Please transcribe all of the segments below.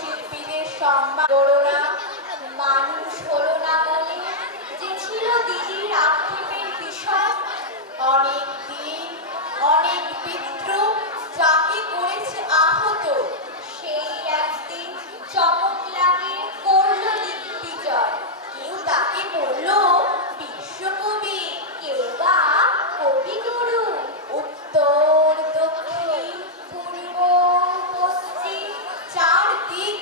শিল্পীদের সম্মান করো না, মানুষ হলো না বলে যে ছিল দিদির আক্ষেপের বিষয়। অনেক দিন, অনেক বিদ্রোহ যাকে করেছে আহত, সেই একদিন চমক লাগে করল দিগ্বিজয়। কেউ তাকে বলল বিশ্বকবি, কেউ বা কবিগুরু। উত্তর, দক্ষিণ, পূর্ব, পশ্চিম চার দিক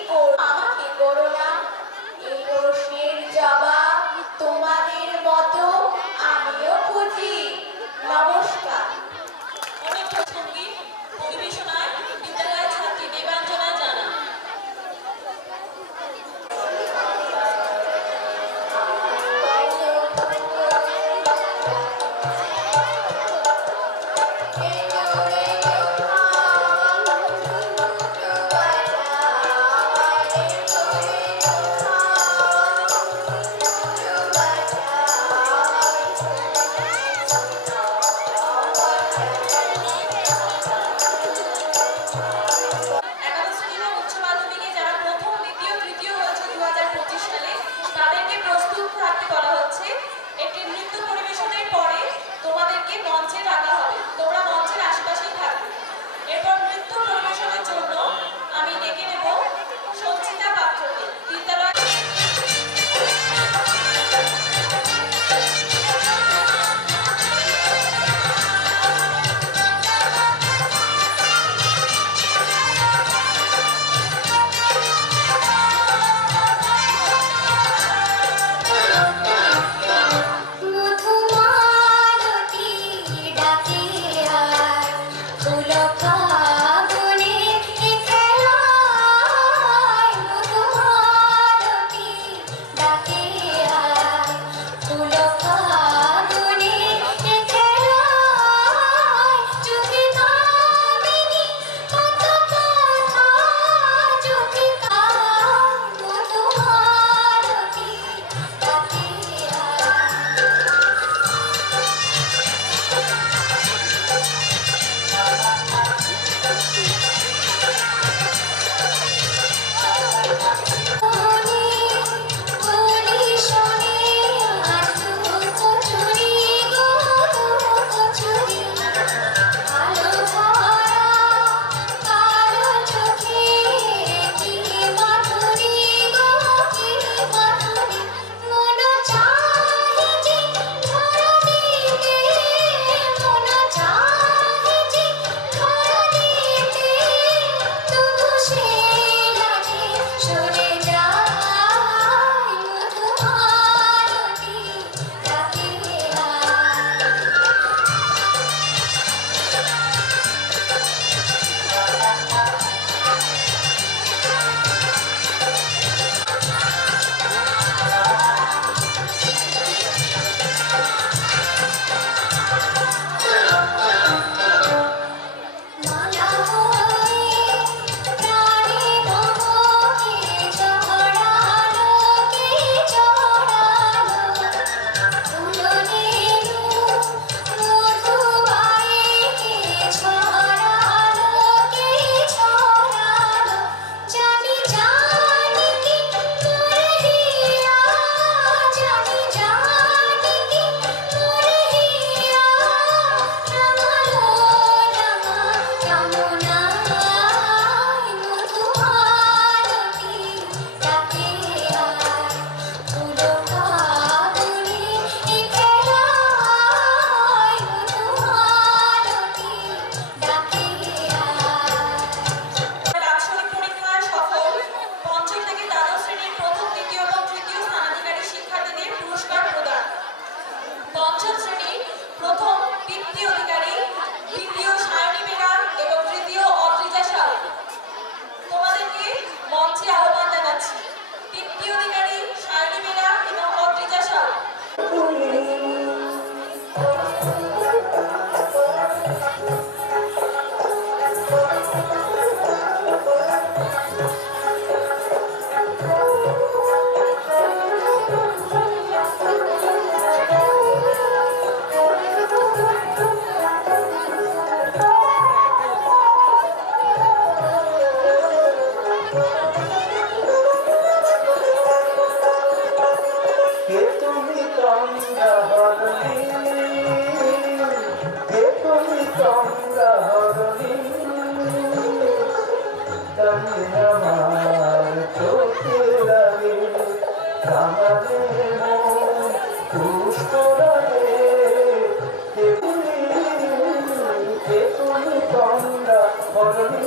হরণী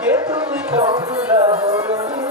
কে তুমি কমলা হরণী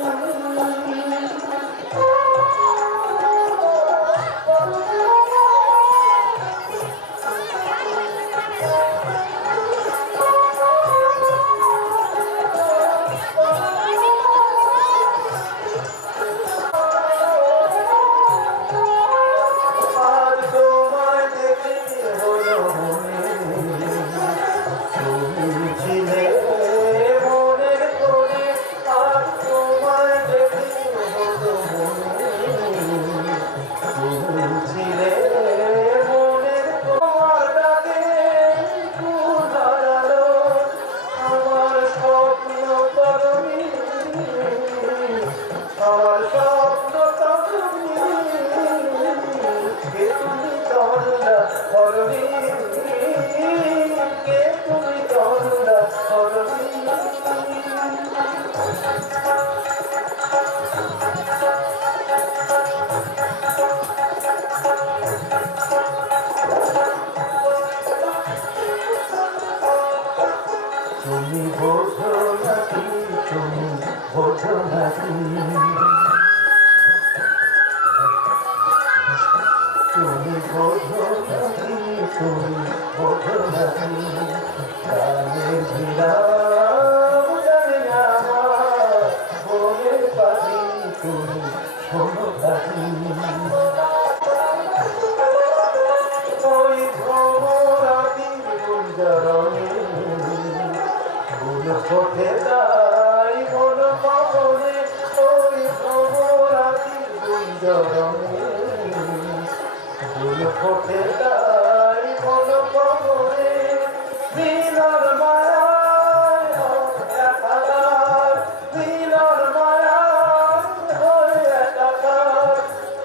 তুমি বোঝো নাকি তুমি বোঝো নাকি তুমি বোঝো নাকি তুমি বোঝো নাকি প্রাণের ভিড়াও জানি না আমার বনের পাখি তুমি শোনো পাখি ওই ভ্রমরাতির গুঞ্জরণে ফোটে তাই মন পবনে ওই ভ্রমরাতির গুঞ্জরণে ফুল ফোটে তাই মন পবনে মিলন মায়ায় একাকার মিলন মায়ায় হয় একাকার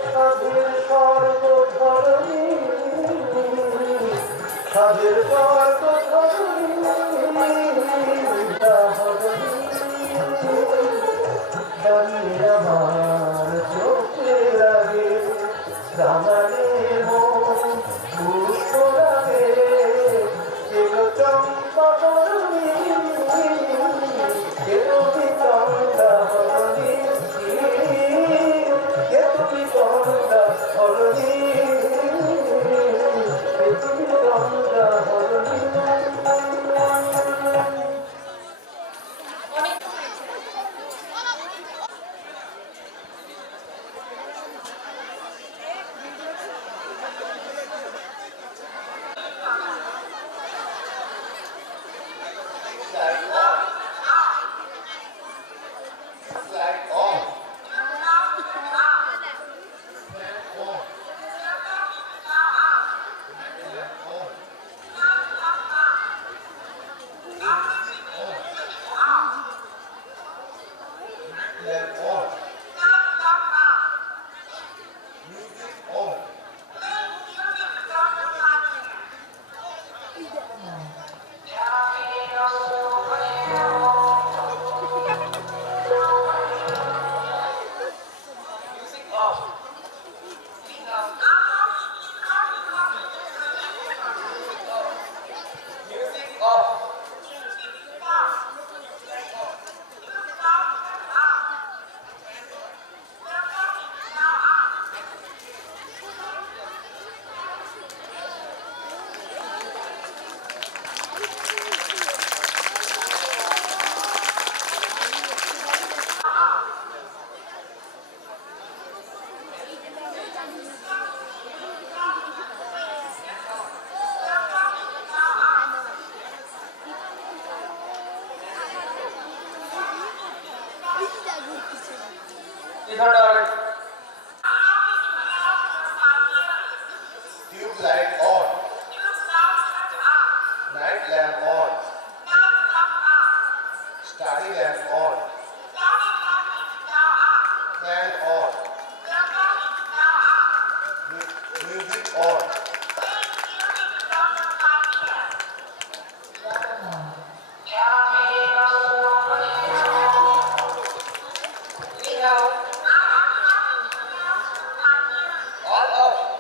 সাধের স্বর্গ ধরণী সাধের স্বর্গ ধরণী আমার চোখে লাগে রাঙানে পুষ্প লাগে চম্পা করণী কে তুমি কমলা হরণী কে তুমি কমলা হরণী কে তুমি কমলা হরণী Tube light on. Night lamp on. Study lamp on. Fan on. Music on. All off.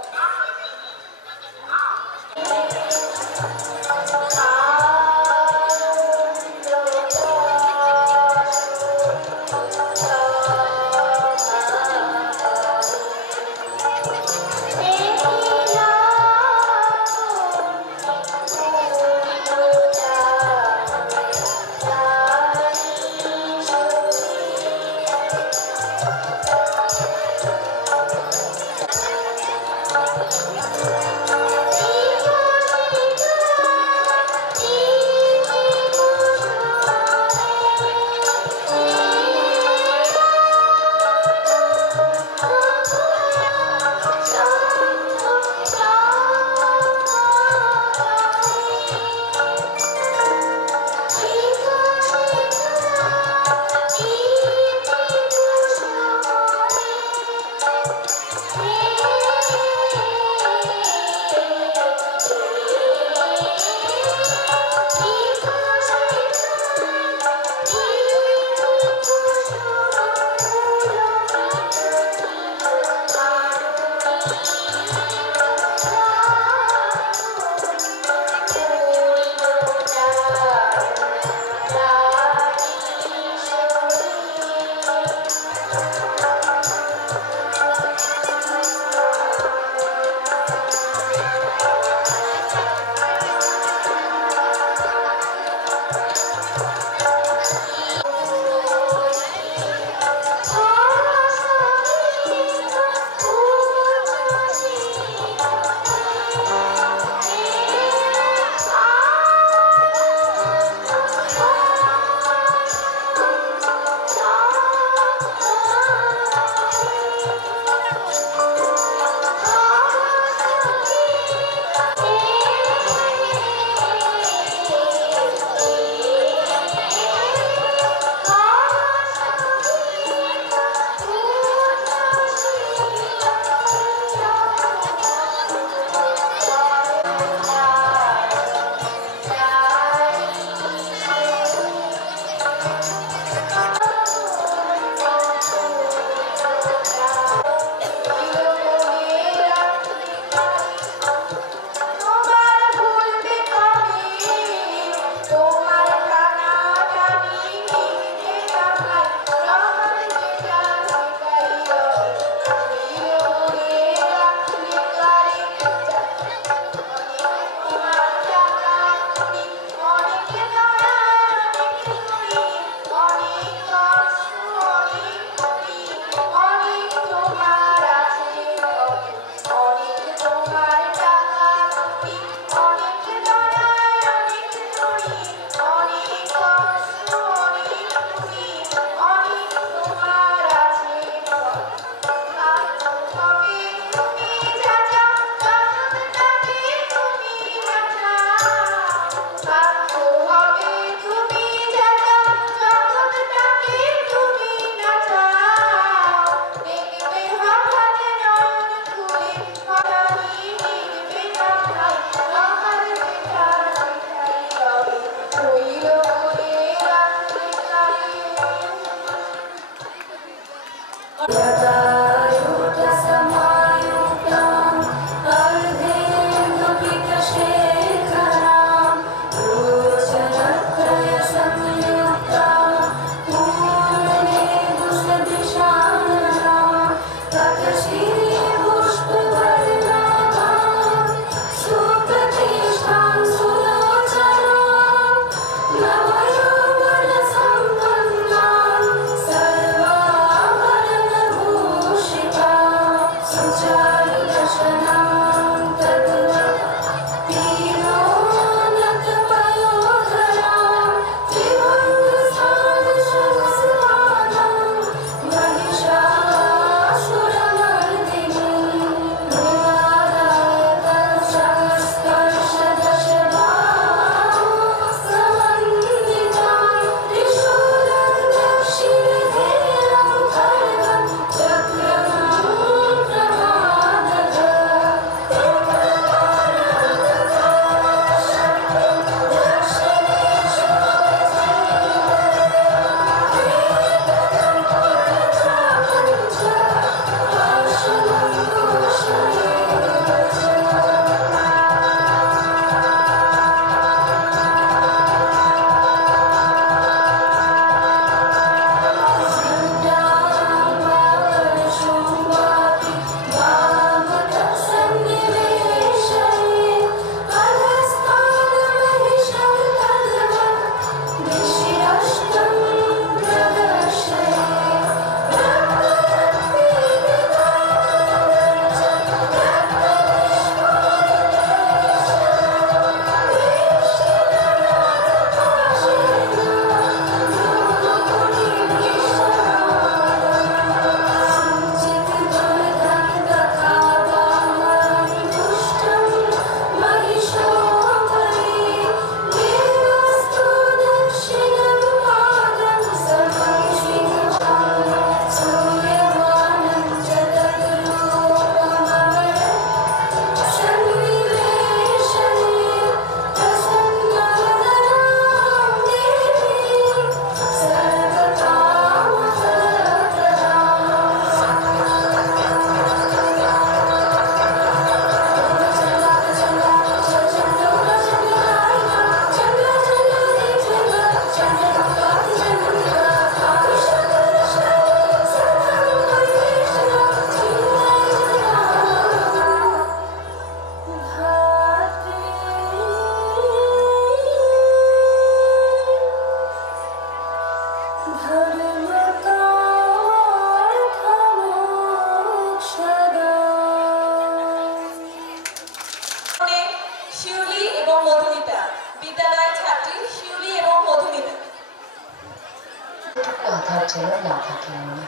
যেন না থাকে মনে।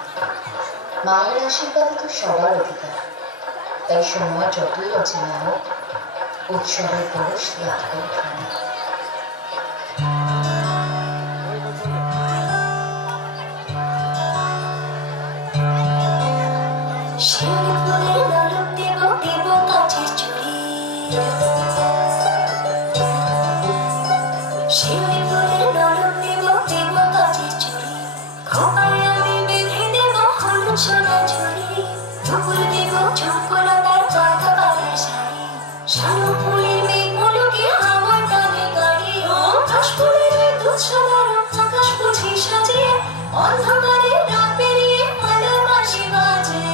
মায়ের আশীর্বাদে তো সবার অধিকার, তাই সময় যতই অচেনা হোক, উৎসবের পরশ লাগবে এখানে। শিউলি ফুলের নলক দেব দেব কাচের চুড়ি, শিউলি ফুলের নলক দেব দেব কাচের চুড়ি, খোপায় আমি বেঁধে দেব হলুদ সোনা ঝুড়ি, দুপুর দেব ঝুমকোলতার পাতা পাতার শাড়ি, শালু ফুলের মেঘগুলোকে হাওয়ার টানে গাড়ি, ও কাশফুলের দুধ সাদার আকাশ বুঝি সাজিয়ে, অন্ধকারে রাত পেরিয়ে মালার বাঁশি বাজে।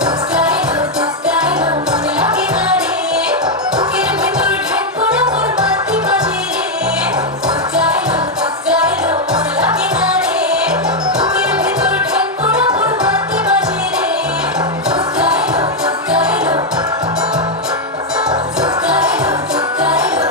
দুগাইলো দুগাইলো মন লাগে না রে, বুকের ভেতর ঢেক পড়া মোর বাতি বাজে রে। দুগাইলো দুগাইলো মন লাগে না রে, বুকের ভেতর ঢেক পড়া মোর বাতি বাজে রে। দুগাইলো দুগাইলো দুগাইলো দুগাইলো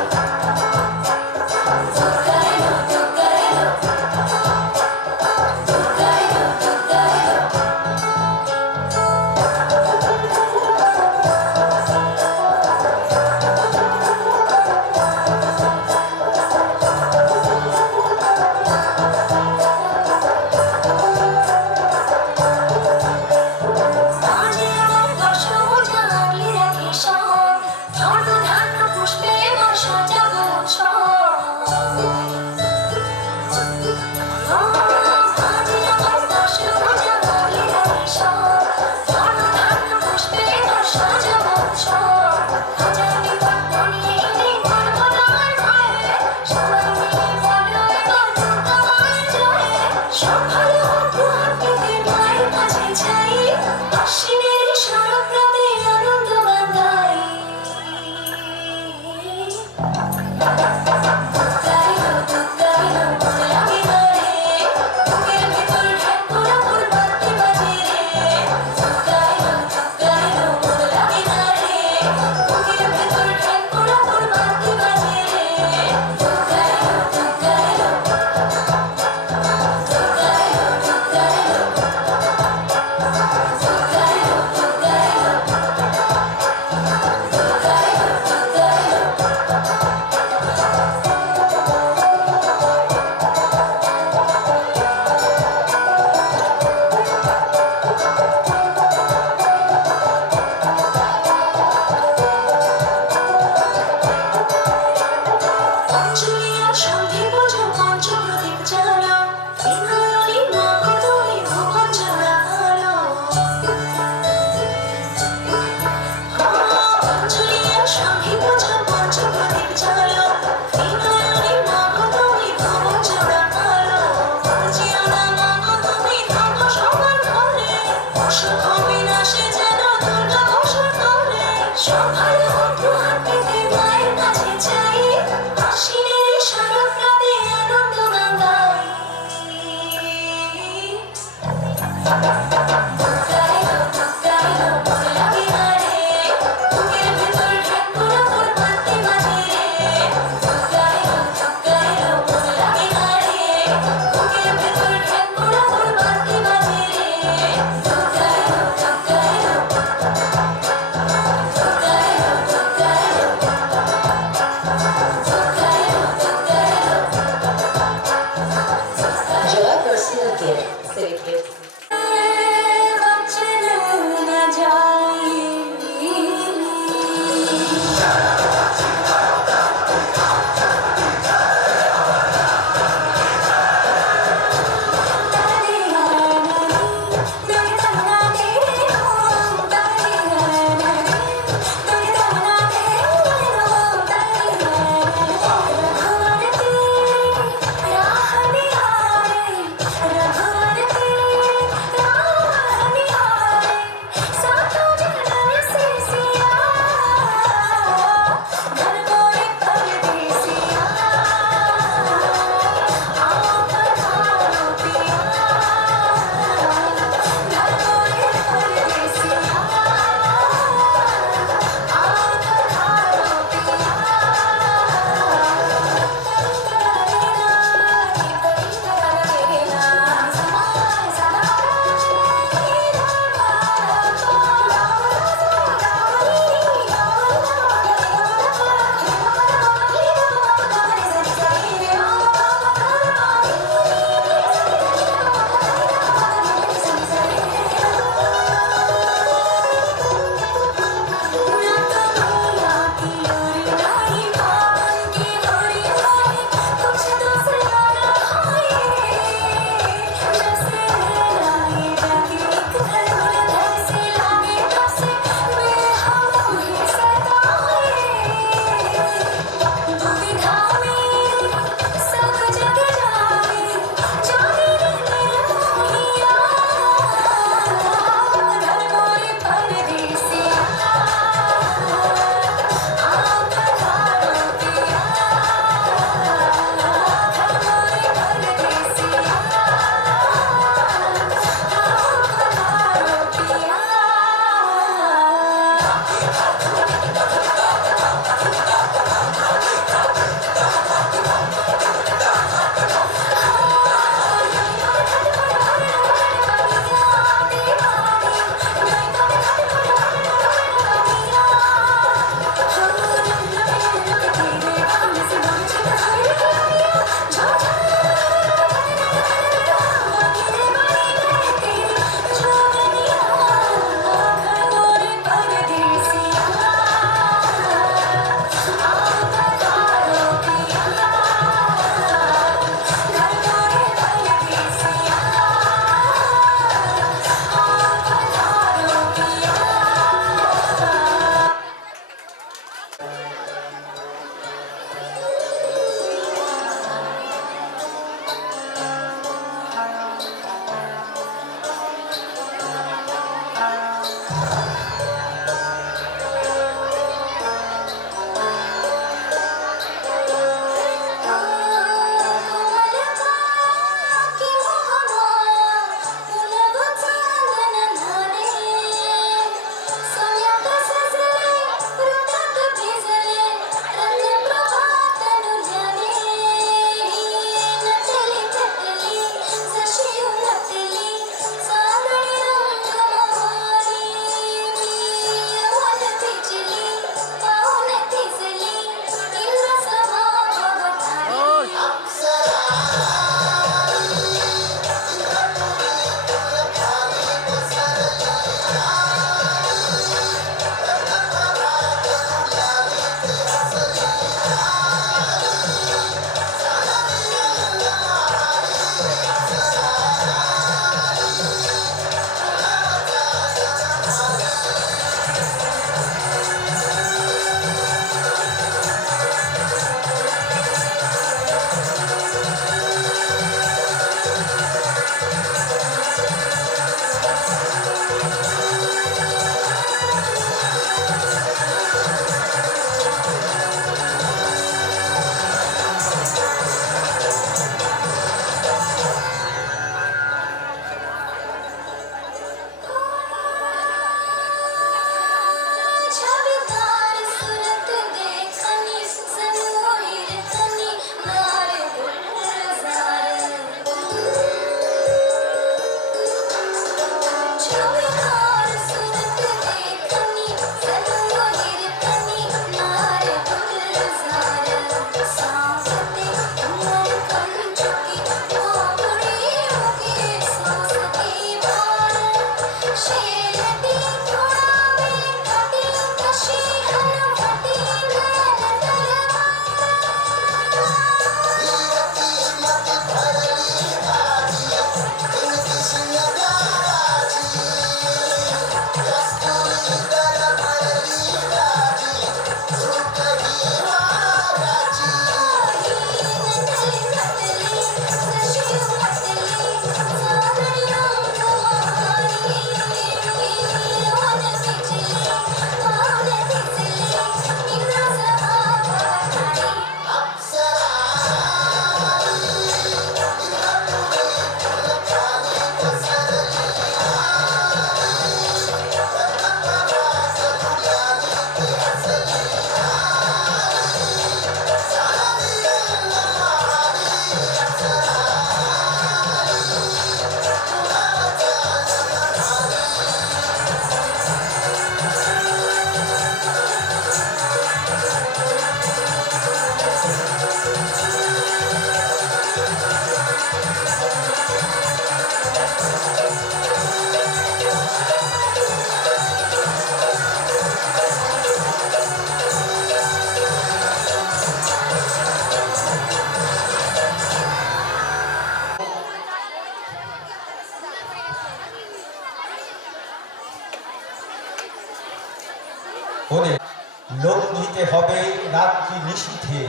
রাত্রি নিশীথে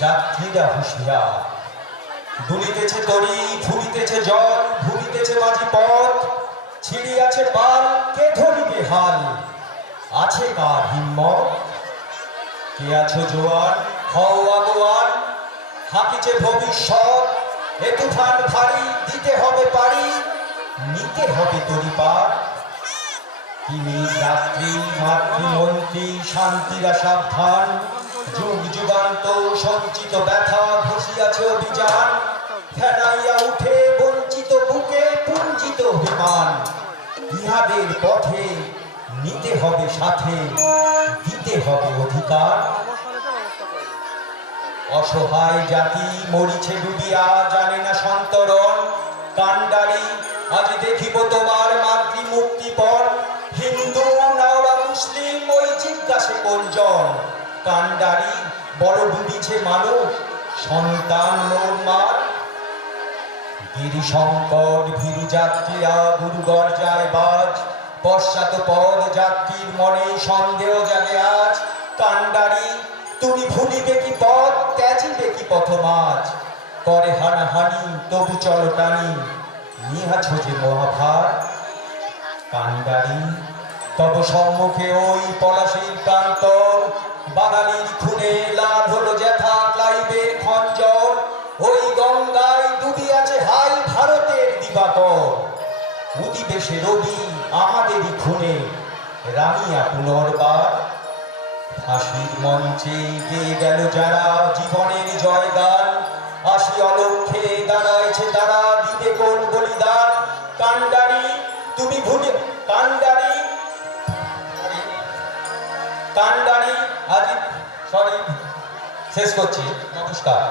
যাত্রীরা হুঁশিয়ার। দুলিতেছে তরি, ফুলিতেছে জল, ভুলিতেছে মাঝি পথ, ছিড়িয়াছে পাল, কে ধরিবে হাল, আছে কার হিম্মত? কে আছো জোয়ান, হও আগুয়ান, হাঁকিছে ভবিষ্যৎ, এ তুফান ভারী, দিতে হবে পারি, নিতে হবে তরি পার। তিনি রাত্রি মাতৃমন্ত্রী, শান্তিরা সাবধান, যুগ যুগান্ত সঞ্চিত ব্যথা ঘষিয়াছে অভিযান, ফেরাইয়া উঠে বঞ্চিত বুকে পুঞ্জিত বিমান। ইহাদের পথে নিতে হবে সাথে, দিতে হবে অধিকার। অসহায় জাতি মরিছে ডুবিয়া, জানে না সন্তরণ, কান্ডারি আজ দেখিব তোমার মাতৃ মুক্তিপণ। হিন্দু নাওরা মুসলিম ওই জিজ্ঞাসে কোনজন, কান্ডারি বড় ডুবিছে মানুষ, সন্তান মোর মার। গিরি সংকট ভীরু যাত্রীরা গুরুগর যায় বাজ, পশ্চাৎ পদ যাত্রীর মনে সন্দেহ জাগে আজ। কান্ডারি তুমি ভুলিবে কি পথ, ত্যাজিবে কি পথ মাঝ, করে হানাহানি তবু চলো টানি, নিহাছ যে মহাভার। কান্ডারি তব সম্মুখে ওই পলাশীর প্রান্তর, বাঙালির খুনে লাভ হলো জ্যাঠা ক্লাইবের খঞ্জর। ওই গঙ্গায় ডুবিয়াছে হাই ভারতের দিবাকর, উদিবেশে রবি আমাদেরই খুনে, রামিয়া পুনর্বার। ফাঁসির মঞ্চে গেয়ে গেল যারা জীবনের জয়গান, আসি অলক্ষে দাঁড়াইছে তারা, দিবে কোন বলিদান। কান্ডারি তুমি ভুলে, কান্ডারি কান্ডারি আজ সরি শেষ করছি, নমস্কার।